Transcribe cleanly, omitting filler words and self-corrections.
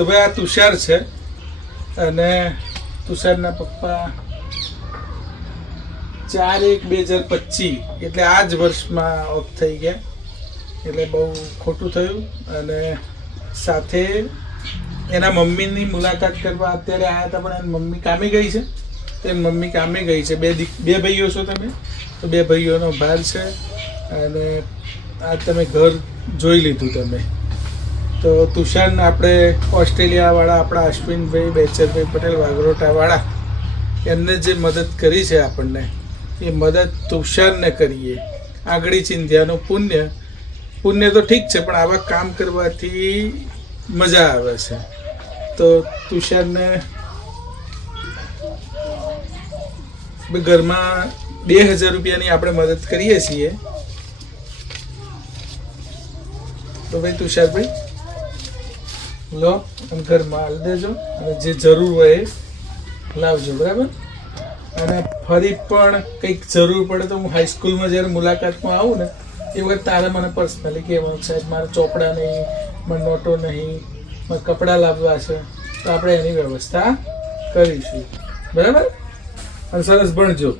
તો ભાઈ આ તુષાર છે અને તુષારના પપ્પા 4/1/2025 એટલે આ જ વર્ષમાં ઓફ થઈ ગયા, એટલે બહુ ખોટું થયું. અને સાથે એના મમ્મીની મુલાકાત કરવા અત્યારે આવ્યા હતા, પણ એની મમ્મી કામે ગઈ છે. તો એની મમ્મી કામે ગઈ છે. બે ભાઈઓ છો તમે, તો 2 ભાઈઓનો ભાર છે. અને આ તમે ઘર જોઈ લીધું તમે. તો તુષારને આપણે ઓસ્ટ્રેલિયાવાળા આપણા અશ્વિનભાઈ બેચરભાઈ પટેલ વાઘરોટાવાળા એમને જે મદદ કરી છે આપણને, એ મદદ તુષારને કરીએ. આગળી ચિંધ્યાનું પુણ્ય તો ઠીક છે, પણ આવા કામ કરવાથી મજા આવે છે. તો તુષારને ઘરમાં 2000 રૂપિયાની આપણે મદદ કરીએ છીએ. તો ભાઈ તુષારભાઈ લો અને ઘરમાં હાલ દેજો, અને જે જરૂર હોય એ લાવજો, બરાબર. અને ફરી પણ કંઈક જરૂર પડે તો હું હાઈસ્કૂલમાં જ્યારે મુલાકાતમાં આવું ને એ વખત તારે મને પર્સનલી કહેવાનું, સાહેબ મારે ચોપડા નહીં, મને નોટો નહીં, મારે કપડાં લાવવા છે, તો આપણે એની વ્યવસ્થા કરીશું, બરાબર. અને સરસ ભણજો.